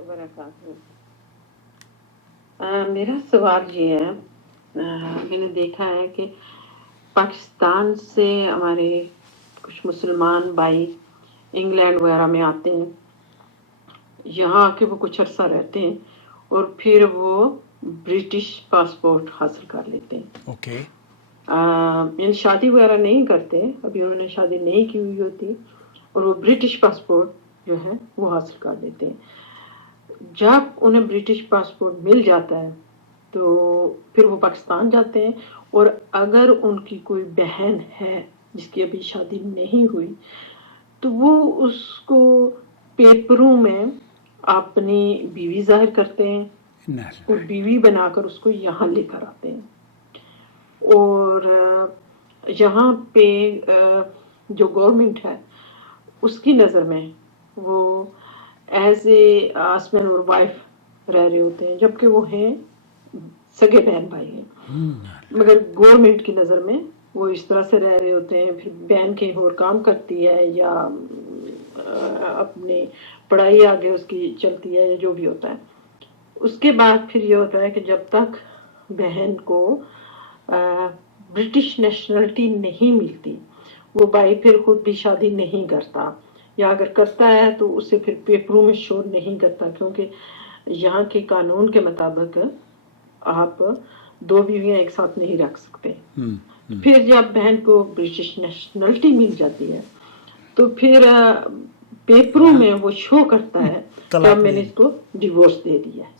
वबरकातुहू। मेरा सवाल ये है, मैंने देखा है कि पाकिस्तान से हमारे कुछ मुसलमान भाई इंग्लैंड वगैरह में आते हैं, यहाँ आके वो कुछ अरसा रहते हैं और फिर वो ब्रिटिश पासपोर्ट हासिल कर लेते हैं। ओके। यानी शादी वगैरह नहीं करते, अभी उन्होंने शादी नहीं की हुई होती और वो ब्रिटिश पासपोर्ट जो है वो हासिल कर लेते हैं। जब उन्हें ब्रिटिश पासपोर्ट मिल जाता है तो फिर वो पाकिस्तान जाते हैं, और अगर उनकी कोई बहन है जिसकी अभी शादी नहीं हुई तो वो उसको पेपरों में अपनी बीवी जाहिर करते हैं और बीवी बनाकर उसको यहाँ लेकर आते हैं। और यहाँ पे जो गवर्नमेंट है उसकी नज़र में वो एज ए हस्बैंड और वाइफ रह रहे होते हैं, जबकि वो हैं सगे बहन भाई हैं, मगर गवर्नमेंट की नज़र में वो इस तरह से रह रहे होते हैं। फिर बहन कहीं और काम करती है या अपनी पढ़ाई आगे उसकी चलती है या जो भी होता है। उसके बाद फिर ये होता है कि जब तक बहन को ब्रिटिश नेशनलिटी नहीं मिलती वो भाई फिर खुद भी शादी नहीं करता, या अगर करता है तो उसे फिर पेपरों में शो नहीं करता, क्योंकि यहाँ के कानून के मुताबिक आप दो बीवियां एक साथ नहीं रख सकते। फिर जब बहन को ब्रिटिश नेशनलिटी मिल जाती है तो फिर पेपरों में वो शो करता है कि मैंने इसको डिवोर्स दे दिया है।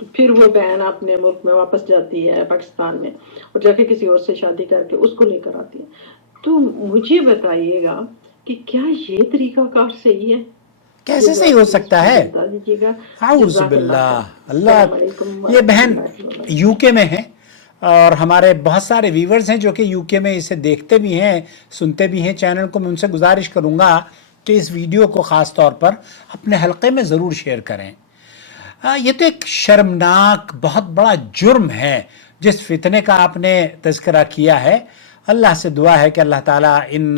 तो फिर वो बहन अपने मुल्क में वापस जाती है पाकिस्तान में और जाके किसी और से शादी करके उसको लेकर आती है। तो मुझे बताइएगा कि क्या ये तरीकाकार सही है? कैसे सही हो सकता है? बता दीजिएगा। आऊज़ बिल्लाह। अल्लाह, ये बहन यूके में है और हमारे बहुत सारे व्यूवर्स हैं जो कि यूके में इसे देखते भी हैं, सुनते भी हैं चैनल को। मैं उनसे गुजारिश करूंगा कि इस वीडियो को ख़ास तौर पर अपने हलक़े में ज़रूर शेयर करें। ये तो एक शर्मनाक बहुत बड़ा जुर्म है जिस फितने का आपने तज़किरा किया है। अल्लाह से दुआ है कि अल्लाह ताला इन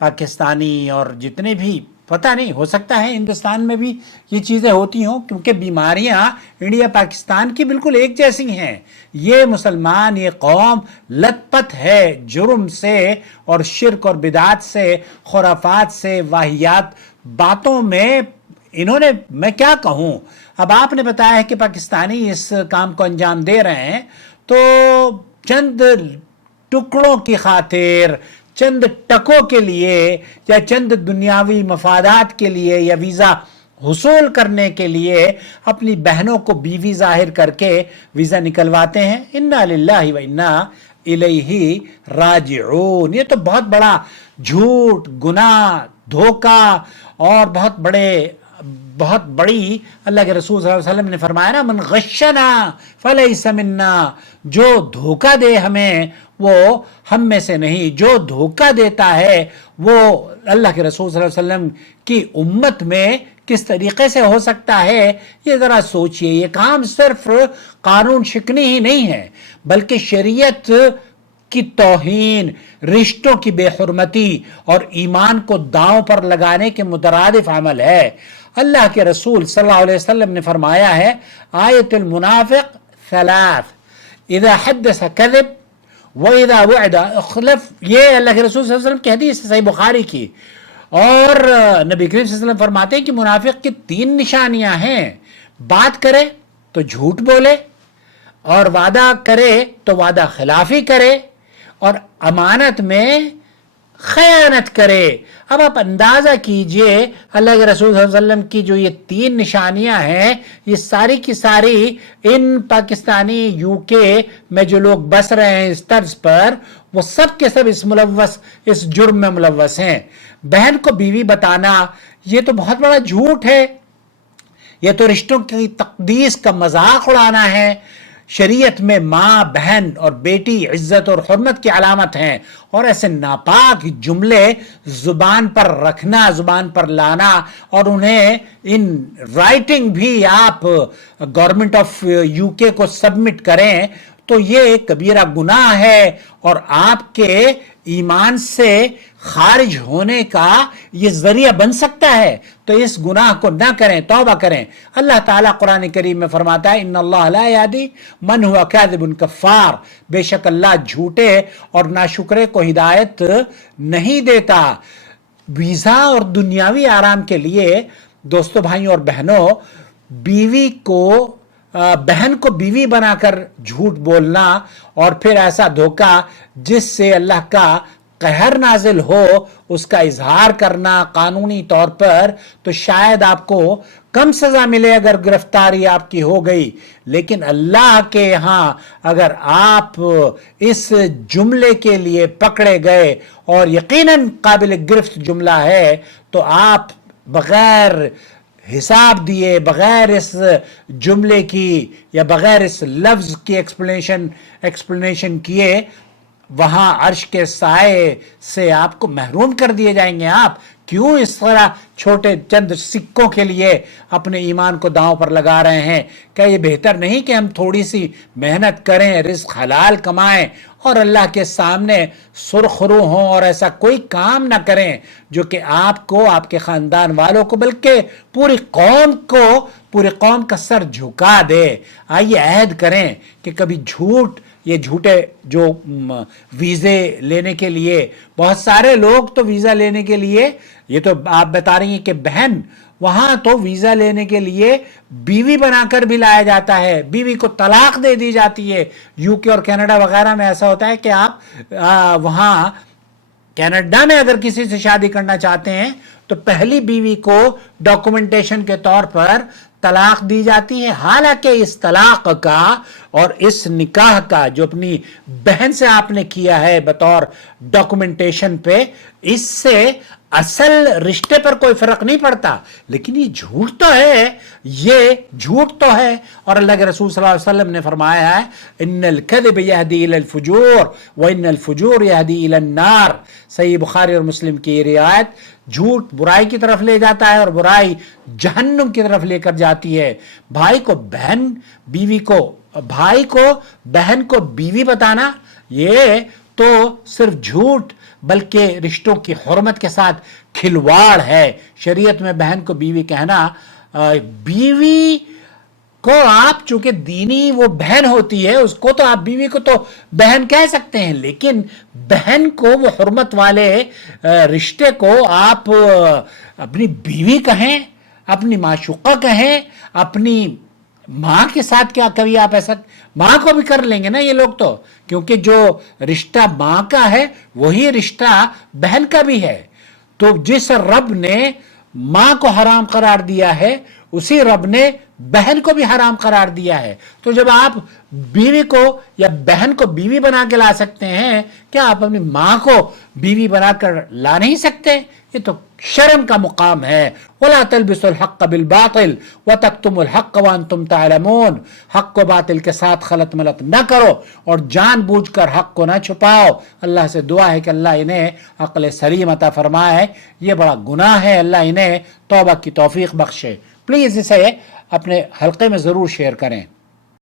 पाकिस्तानी और जितने भी, पता नहीं, हो सकता है हिंदुस्तान में भी ये चीज़ें होती हों, क्योंकि बीमारियां इंडिया पाकिस्तान की बिल्कुल एक जैसी हैं। ये मुसलमान, ये कौम लथपथ है जुर्म से और शिरक और बिदात से, खुराफात से, वाहियात बातों में। इन्होंने, मैं क्या कहूँ, अब आपने बताया है कि पाकिस्तानी इस काम को अंजाम दे रहे हैं, तो चंद टुकड़ों की खातिर, चंद टकों के लिए या चंद दुनियावी मफादात के लिए या वीज़ा हुसूल करने के लिए अपनी बहनों को बीवी जाहिर करके वीज़ा निकलवाते हैं। इन्ना लिल्लाहि व इन्ना इलैहि राजिऊन। ये तो बहुत बड़ा झूठ, गुनाह, धोखा और बहुत बड़ी, अल्लाह के रसूल सल्लल्लाहु अलैहि वसल्लम ने फरमाया ना, मन गश्शना फलैसा मिन्ना, जो धोखा दे हमें वो हम में से नहीं। जो धोखा देता है वो अल्लाह के रसूल सल्लल्लाहु अलैहि वसल्लम की उम्मत में किस तरीके से हो सकता है, ये ज़रा सोचिए। ये काम सिर्फ कानून शिकनी ही नहीं है, बल्कि शरीयत की तौहीन, रिश्तों की बेहुरमती और ईमान को दांव पर लगाने के मुतरादिफ अमल है। अल्लाह के रसूल सल्लल्लाहु अलैहि वसल्लम ने फरमाया है, आयतुल मुनाफिक सलास, इज़ा हद्दस कज़ब व इज़ा वअदा अखलफ। ये अल्लाह के रसूल सल्लल्लाहु अलैहि वसल्लम की हदीस है, सही बुखारी की। और नबी करीम सल्लल्लाहु अलैहि वसल्लम फरमाते हैं कि मुनाफिक की 3 निशानियां हैं। बात करे तो झूठ बोले, और वादा करे तो वादा खिलाफी करे, और अमानत में खयानत करे। अब आप अंदाज़ा कीजिए अल्लाह के रसूल सल्लल्लाहु अलैहि वसल्लम की जो ये 3 निशानियां हैं, ये सारी की सारी इन पाकिस्तानी यूके में जो लोग बस रहे हैं इस तर्ज पर, वो सब के सब इस जुर्म में मुलव्वस हैं। बहन को बीवी बताना ये तो बहुत बड़ा झूठ है, ये तो रिश्तों की तकदीस का मजाक उड़ाना है। शरीयत में माँ, बहन और बेटी इज्जत और हुर्मत की अलामत हैं, और ऐसे नापाक जुमले जुबान पर रखना, जुबान पर लाना, और उन्हें इन राइटिंग भी आप गवर्नमेंट ऑफ यूके को सबमिट करें تو یہ ایک کبیرہ گناہ ہے اور آپ کے ایمان سے خارج ہونے کا یہ ذریعہ بن سکتا ہے. تو اس گناہ کو نہ کریں, توبہ کریں. اللہ تعالیٰ قرآن کریم میں فرماتا ہے ان اللہ لا یہدی من ہوا کاذب کفار, بے شک اللہ جھوٹے اور ناشکرے کو ہدایت نہیں دیتا. ویزا اور دنیاوی آرام کے لیے دوستو بھائیوں اور بہنوں, بہن کو بیوی بنا کر جھوٹ بولنا اور پھر ایسا دھوکہ جس سے اللہ کا قہر نازل ہو اس کا اظہار کرنا قانونی طور پر, تو شاید آپ کو کم سزا ملے اگر گرفتاری آپ کی ہو گئی. لیکن اللہ کے ہاں اگر آپ اس جملے کے لیے پکڑے گئے اور یقیناً قابل گرفت جملہ ہے, تو آپ بغیر حساب دیے, بغیر اس جملے کی یا بغیر اس لفظ کی ایکسپلینیشن کیے وہاں عرش کے سائے سے آپ کو محروم کر دیے جائیں گے. آپ کیوں اس طرح چھوٹے چند سکوں کے لیے اپنے ایمان کو داؤں پر لگا رہے ہیں؟ کیا یہ بہتر نہیں کہ ہم تھوڑی سی محنت کریں, رزق حلال کمائیں اور اللہ کے سامنے سرخرو ہوں اور ایسا کوئی کام نہ کریں جو کہ آپ کو, آپ کے خاندان والوں کو, بلکہ پوری قوم کا سر جھکا دے. آئیے عہد کریں کہ کبھی یہ جھوٹے جو ویزے لینے کے لیے, بہت سارے لوگ تو ویزا لینے کے لیے, یہ تو آپ بتا رہی ہیں کہ بہن وہاں تو ویزا لینے کے لیے بیوی بنا کر بھی لایا جاتا ہے, بیوی کو طلاق دے دی جاتی ہے. یو کے اور کینیڈا وغیرہ میں ایسا ہوتا ہے کہ آپ وہاں کینیڈا میں اگر کسی سے شادی کرنا چاہتے ہیں تو پہلی بیوی کو ڈاکومنٹیشن کے طور پر طلاق دی جاتی ہے. حالانکہ اس طلاق کا اور اس نکاح کا جو اپنی بہن سے آپ نے کیا ہے بطور ڈاکومنٹیشن پہ, اس سے اصل رشتے پر کوئی فرق نہیں پڑتا. لیکن یہ جھوٹ تو ہے, یہ جھوٹ تو ہے. اور اللہ کے رسول صلی اللہ علیہ وسلم نے فرمایا ہے ان الکذب یہدی الی الفجور وان الفجور یہدی الی النار. صحیح بخاری اور مسلم کی یہ روایت, جھوٹ برائی کی طرف لے جاتا ہے اور برائی جہنم کی طرف لے کر جاتی ہے. بھائی کو بہن کو بیوی بتانا یہ تو صرف جھوٹ بلکہ رشتوں کی حرمت کے ساتھ کھلواڑ ہے. شریعت میں بہن کو بیوی کہنا, بیوی کو آپ چونکہ دینی وہ بہن ہوتی ہے اس کو تو آپ بیوی کو تو بہن کہہ سکتے ہیں, لیکن بہن کو وہ حرمت والے رشتے کو آپ اپنی بیوی کہیں, اپنی معشوقہ کہیں, اپنی ماں کے ساتھ کیا کبھی آپ ایسا, ماں کو بھی کر لیں گے نا یہ لوگ تو, کیونکہ جو رشتہ ماں کا ہے وہی رشتہ بہن کا بھی ہے. تو جس رب نے ماں کو حرام قرار دیا ہے اسی رب نے بہن کو بھی حرام قرار دیا ہے. تو جب آپ بیوی کو یا بہن کو بیوی بنا کے لا سکتے ہیں, کیا آپ اپنی ماں کو بیوی بنا کر لا نہیں سکتے؟ یہ تو شرم کا مقام ہے. وَلَا تَلْبِسُوا الْحَقَّ بِالْبَاطِلِ وَتَكْتُمُوا الْحَقَّ وَأَنْتُمْ تَعْلَمُونَ. حق کو باطل کے ساتھ خلط ملط نہ کرو اور جان بوجھ کر حق کو نہ چھپاؤ. اللہ سے دعا ہے کہ اللہ انہیں عقل سلیم عطا فرمائے. یہ بڑا گناہ ہے, اللہ انہیں توبہ کی توفیق بخشے. پلیز اسے اپنے حلقے میں ضرور شیئر کریں.